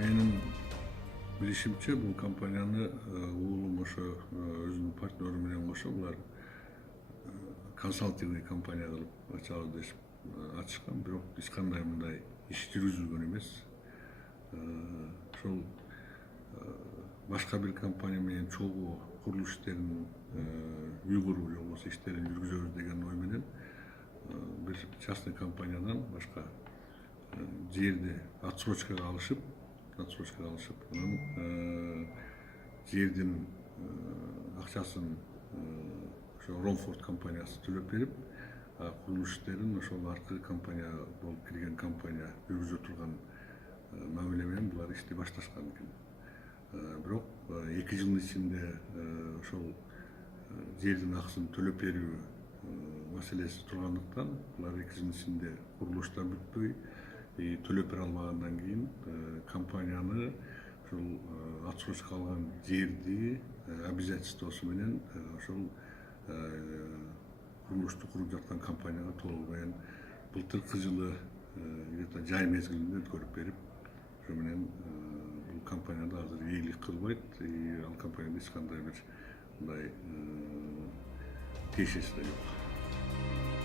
Менин билишимче бул компанияны уулум ошо өзүнүн партнеру менен кошо булар консалтинговый компания кылып ачабыз дешип ачышкан. Бирок эч кандай мындай иш жүргүзүлгөн эмес. Ошол башка бир компания менен чогуу курулуш иштерин уйгуруу же болбосо иштерин жүргүзөбүз деген ой менен бир частный компаниядан башка жерди отсрочкага алышып, анан жердин акчасын ошо Ромфорд компаниясы төлөп берип, курулуш иштерин ошол аркы компания болуп кирген компания жүргүзө турган мамиле менен булар ишти башташкан экен. Бирок 2 жылдын ичинде ошол жердин акысын төлөп берүү маселеси тургандыктан булар 2 жылдын ичинде курулуш да бүтпөй, төлөп бере албагандан кийин компанияны ошол отсрочка алган жерди обязательствосу менен ошол курулушту куруп жаткан компанияга толугу менен былтыркы жылы где-то жай мезгилинде өткөрүп берип, ошо менен бул компанияда азыр ээлик кылбайт, ал компанияда эч кандай бир мындай тиешеси да жок.